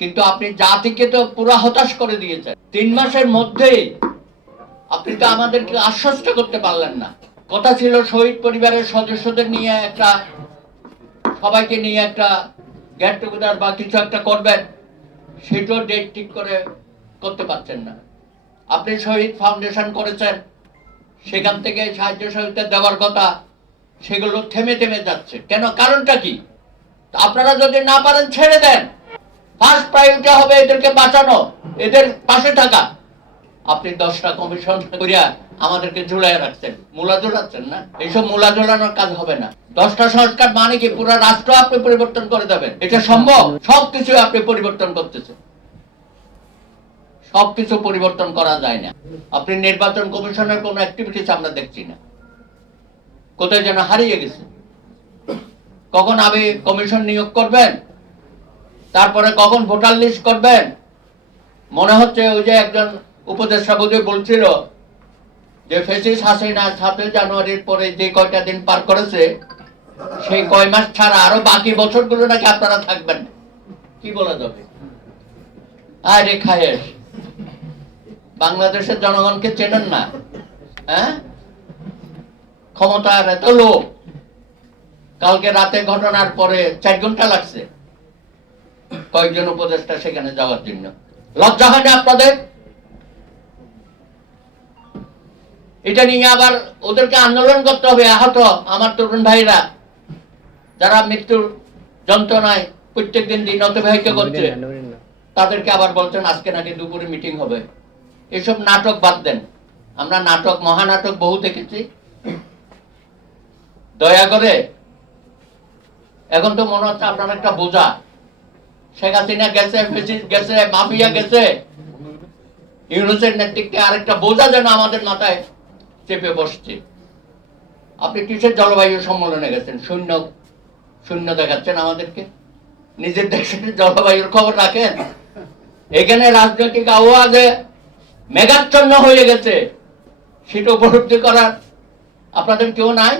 কিন্তু আপনি জাতিকে তো পুরো হতাশ করে দিয়েছেন। 3 মাসের মধ্যেই আপনি তো আমাদেরকে আশ্বস্ত করতে পারলেন না। কথা ছিল শহীদ পরিবারের সদস্যদের নিয়ে একটা, সবাইকে নিয়ে একটা গেট টুগেদার বা কিছু একটা করবেন, সেটাও ডেট ঠিক করে করতে পারছেন না। আপনি শহীদ ফাউন্ডেশন করেছেন, সেখান থেকে সাহায্য সহযোগিতা দেওয়ার কথা, সেগুলো থেমে থেমে যাচ্ছে কেন? কারণটা কি? আপনারা যদি না পারেন ছেড়ে দেন। ফার্স্ট প্রায়োরিটি হবে এদেরকে বাঁচানো, এদের পাশে থাকা। আপনি 10টা কমিশন করিয়া আমাদেরকে ঝুলাই রাখছেন, মূলা ঝোলাচ্ছেন না। এইসব মূলা ঝোলানোর কাজ হবে না। 10টা সংস্কার মানে কি পুরো রাষ্ট্র আপনি পরিবর্তন করে দেবেন? এটা সম্ভব? সবকিছু আপনি পরিবর্তন করতেছেন, সবকিছু পরিবর্তন করা যায় না। আপনি নির্বাচন কমিশনের কোন অ্যাক্টিভিটিস আমরা দেখছি না, কোথায় যেন হারিয়ে গেছে। কখন আপনি কমিশন নিয়োগ করবেন, তারপরে কখন ভোটার লিস্ট করবেন? মনে হচ্ছে ওই যে একজন উপদেষ্টা বোধহয় বলছিল যে ফেসিস হাসিনা 7 জানুয়ারির পরে যে কয়টা দিন পার করেছে, সেই কয় মাস ছাড়া আরো বাকি বছরগুলো নাকি আপনারা থাকবেন। কি বলা যাবে? আরে খায়েশ, বাংলাদেশের জনগণকে চেনেন না? হ্যাঁ, ক্ষমতার এত লোক। কালকে রাতে ঘটনার পরে 4 ঘন্টা লাগছে কয়েকজন উপদেষ্টা সেখানে যাওয়ার জন্য। লজ্জা হয় না আপনাদের? এটা নিয়ে আবার ওদেরকে আন্দোলন করতে হবে। আহত আমার তরুণ ভাইরা যারা মৃত্যুর যন্ত্রণায় প্রত্যেকদিন দিন অতিবাহিত করছে, তাদেরকে আবার বলছেন আজকে নাকি দুপুরে মিটিং হবে। এসব নাটক বাদ দেন। আমরা নাটক, মহানাটক বহু দেখেছি। দয়া করে, এখন তো মনে হচ্ছে আপনার একটা বোঝা। শেখ হাসিনা গেছে, ফেসিস গেছে, মাফিয়া গেছে, ইউনূসের নেতৃত্বে আরেকটা বোঝা যেন আমাদের মাথায় চেপে বসছে। আপনি কিসের জলবায়ু সম্মেলনে গেছেন? শূন্য শূন্য দেখাচ্ছেন আমাদেরকে। নিজের দেশের জলবায়ুর খবর রাখেন? এখানে রাজনৈতিক আওয়াজে মেঘাচ্ছন্ন হয়ে গেছে, সেটা উপলব্ধি করার আপনাদের কেউ নাই।